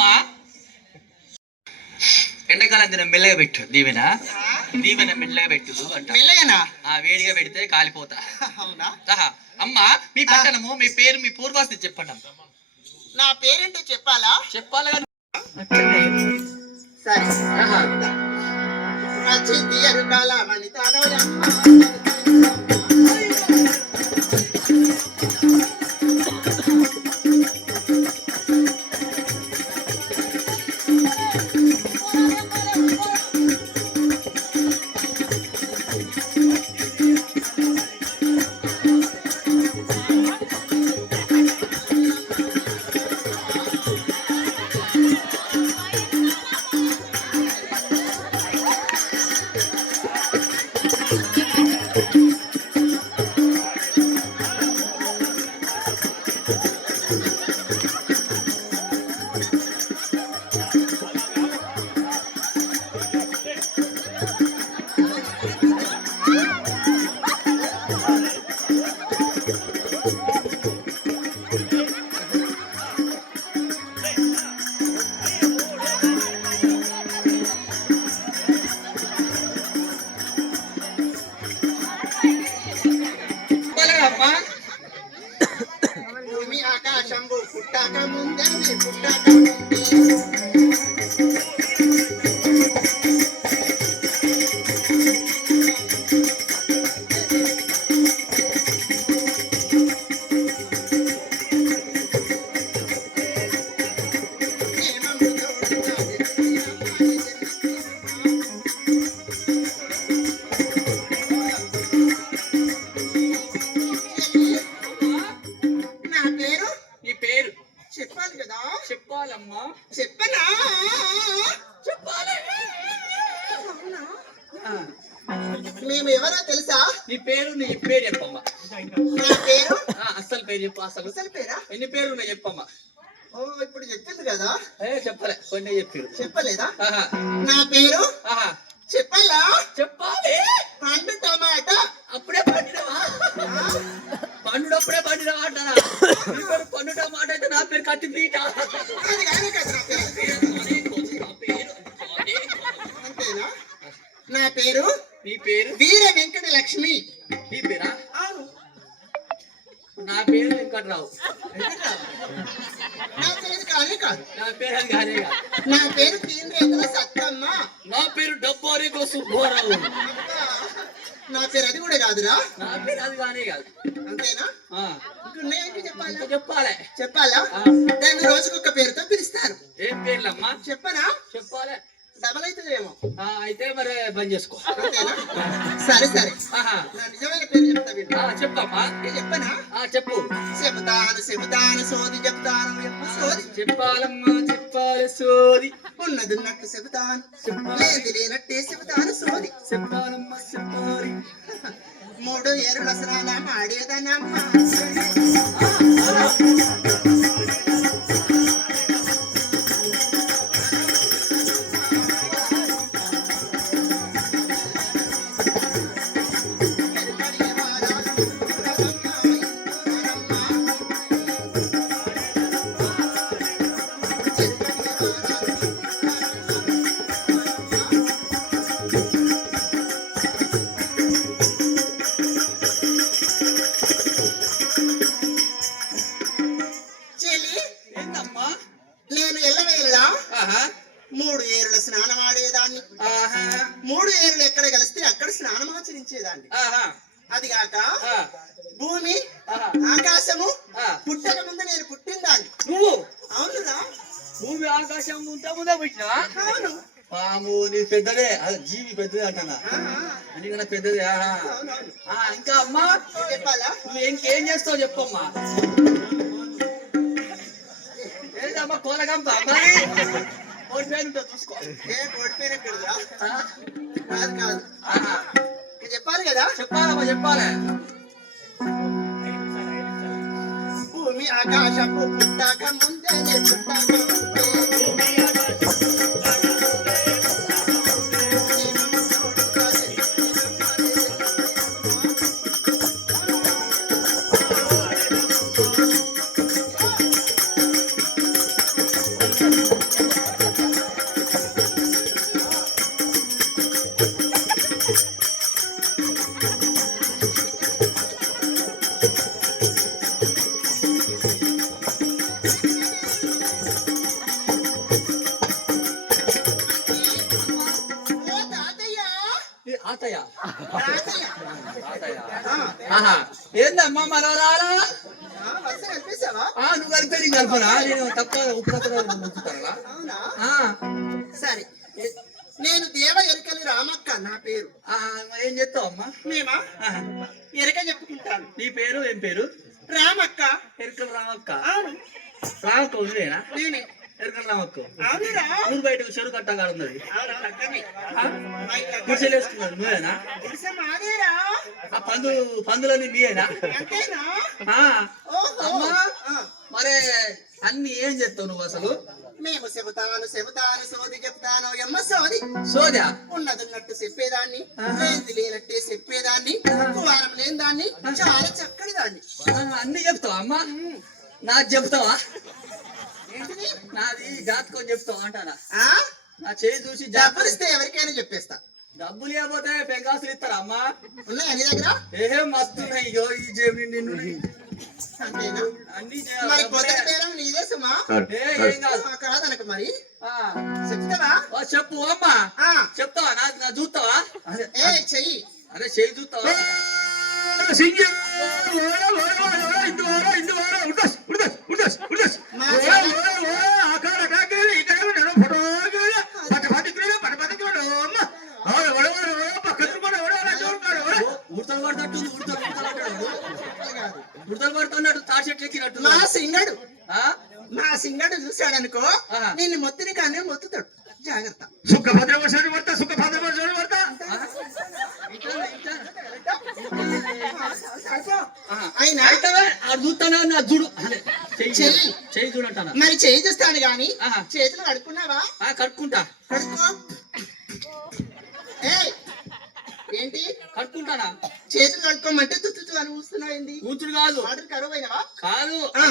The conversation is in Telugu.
అమ్మా ఎండాకాలం దిన మెల్లగా పెట్టు దీవెన దీవెన మెల్లగా పెట్టు అంట. మెల్లగానా? వేడిగా పెడితే కాలిపోతా. అవునా? అమ్మా మీ పట్టణము, మీ పేరు, మీ పూర్వాస్తి చెప్పండి. నా పేరేంటో చెప్పాలా? చెప్పాలి. సరే. రచితి అరుకాల వనితానోయమ్మ. భూమి ఆకాశంబు పుట్టాక ముందే పుట్టాక చెప్పాలి కదా? చెప్పాలమ్మా. చెప్పనా? చెప్పాలి. మేము ఎవరో తెలుసా? నీ పేరు, నీ పేరు చెప్పమ్మా. నా పేరు? అసలు పేరు చెప్పు. అసలు పేరా? ఎన్ని పేరు ఉన్నాయి చెప్పమ్మా. ఓ ఇప్పుడు చెప్పింది కదా? చెప్పలే, కొన్ని చెప్పారు. చెప్పలేదా? నా పేరు చెప్పాలా? చెప్పాలి. పండు టమాటా. అప్పుడే పండినవా? పండు అప్పుడే పండినవా అంటారా? నీ పేరు పండు టమాటా అయితే నా పేరు కత్తి పీట. అంతేనా? నా పేరు? నీ పేరు? వీర వెంకట లక్ష్మి. నీ పేరా? అవును. నా పేరు వెంకట్రావు. నా పేరు కానే కాదు. నా పేరు అది కాదే కాదు. నా పేరు తీన్రేకుల సత్తమ్మ. నా పేరు డబ్బారేకుల సుబ్బారావు. నా పేరు అది కూడా కాదురా. నా పేరు అది కానే కాదు. అంతేనా? చెప్పాలి. చెప్పాలా? దాన్ని రోజుకొక పేరుతో పిలుస్తారు. ఏం పేర్లమ్మా? చెప్పనా? చెప్పాలి. డబల్ అవుతుందేమో. అయితే మరి బంద్ చేసుకో. అంతేనా? సరే సరే. నా నిజమైన పేరు చెప్తా విను. చెప్పమ్మా. చెప్పనా? చెప్పు. చెబుతాను సోది చెప్తాను. సోది చెప్పాలమ్మా. చెప్పాలి సోది. ఉన్నదున్నట్టు చెబుతాను, లేది లేనట్టే చెబుతాను సోది. చెప్పాలమ్మా. చెప్పాలి. 3 ఏరుల స్నానం ఆడేదనమ్మా. నేను ఎల్లవేళలా 3 ఏరుల స్నానం ఆడేదాన్ని. 3 ఏరులు ఎక్కడ కలిస్తే అక్కడ స్నానం ఆచరించేదాన్ని. అది కాక భూమి ఆకాశము పుట్టక ముందు నేను పుట్టిందాన్ని. నువ్వు? అవునురా. భూమి ఆకాశం ముందే పుట్టినా? అవును. పాము నీ పెద్దదే, జీవి పెద్దదే అంటున్నా. అందుకన్నా పెద్దదే. ఇంకా అమ్మా చెప్పాలా? నువ్వు ఇంకేం చేస్తావు చెప్పమ్మా. ఏంటమ్మా కోలగంప? అమ్మాయి కోడి పేరు ఉంటుంది చూసుకో. కోడి పేరు ఎక్కడదా? కాదు కాదు. చెప్పాలి కదా? చెప్పాలమ్మా. చెప్పాలి. భూమి ఆకాశపు పుట్టాక ముందే పుట్టాక తాతయ్య తాతయ్య. ఆహా ఏందమ్మా మనవరాలా వరుస కనిపిస్తావా? నువ్వు కలిపే నీకు కలపనా నేను తప్ప ఉప్పుతారా అవునా? సరే, నేను దేవ ఎరకలి రామక్క నా పేరు. ఏం చెప్తావు అమ్మా మేమా ఎరక చెప్పుకుంటాను. నీ పేరు ఏం పేరు రామక్క. ఎరుకల రామక్క అవును, రామక్క నువ్వేనా నేనే. ఎరుకల రామక్క అవునురా. ఊరు బయట చెరువు కట్టగా ఉన్నది అవునవును, అక్కడనే. గుడిసెలు వేసుకున్నాడు నువ్వేనా గుడిసె మాదేరా. ఆ పందులన్నీ నీయేనా అంతేనా? ఓహో. అమ్మా ఆ, మరే అన్ని ఏం చెప్తావు నువ్వు అసలు మేము చెబుతాను సోది చెప్తాను ఎమ్మ సోది. సోదా ఉన్నదన్నట్టు చెప్పేదాన్ని, లేనిది లేనట్టే చెప్పేదాన్ని, కువారం లేని దాన్ని, చాలా చక్కటి దాన్ని. అన్ని చెప్తావా అమ్మా నాకు చెప్తావా ఏంటిది? నాది జాతకం చెప్తావా అంటానా ఆ? నా చేయి చూసి డబ్బులు ఇస్తే ఎవరికైనా చెప్పేస్తా. డబ్బులు ఇవ్వకపోతే పెంకాసులు ఇస్తారా అమ్మా ఉన్నాయా నీ దగ్గర? ఏం మస్తు ఉన్నాయి ఇగో ఈ జేబు నిన్ను అంతేనా? అన్ని మరి పొద్దున బేరం నీదే సుమా. ఏం కాదు కాదనక మరి ఆ, చెప్తావా? చెప్పు అమ్మా ఆ, చెప్తావా నా చూస్తావా ఏ చెయ్యి. అదే చేయి చూస్తావా మా ఉడతలు పడుతున్నట్టు కాదు. ఉడతలు పడుతున్నట్టు తాడి చెట్లు ఎక్కినట్టు మా సింగడు ఆ? మా సింగడు చూశాడనుకో ఆ. నిన్ను మొత్తిని కానీ మొత్తుతాడు. జాగ్రత్త. సుఖభద్ర వర్షాన్ని పడతా సుఖభద్ర వర్షాన్ని పడతా అయినా చూస్తానా నా చూడు చెయ్యి. చెయ్యి చూడంటానా మరి చేయి చూస్తాను గాని ఆహా. చేతులు కడుక్కున్నావా? కట్టుకుంటా కడుక్కో. ఏయ్, ఏంటి కట్టుకుంటానా చేతులు కడుక్కోమంటే తుత్తు అని మూస్తున్నావు ఏంది? కూతురు కాదు ఆర్డర్ కరువు అయినవా? కాదు ఆ.